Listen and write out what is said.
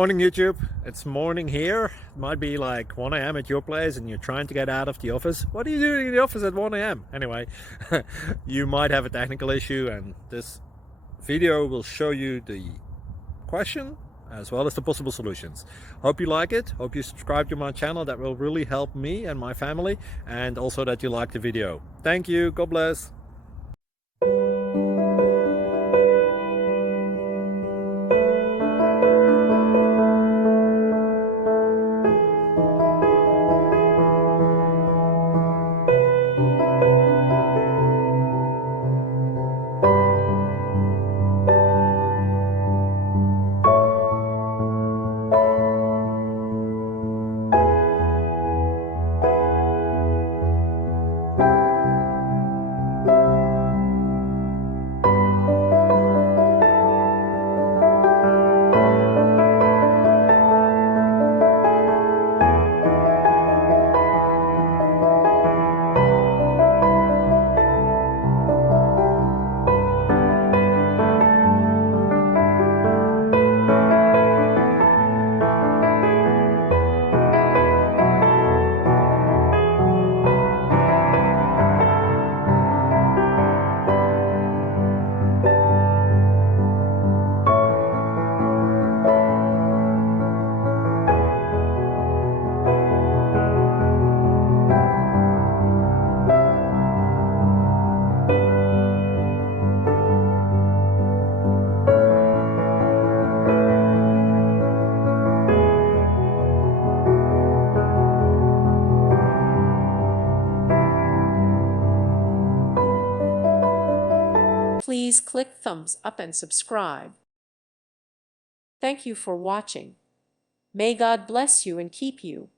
Morning YouTube, it's morning here. It might be like 1 a.m. at your place and you're trying to get out of the office. What are you doing in the office at 1 a.m.? Anyway, you might have a technical issue and this video will show you the question as well as the possible solutions. Hope you like it, hope you subscribe to my channel. That will really help me and my family, and also that you like the video. Thank you, God bless. Please click thumbs up and subscribe. Thank you for watching. May God bless you and keep you.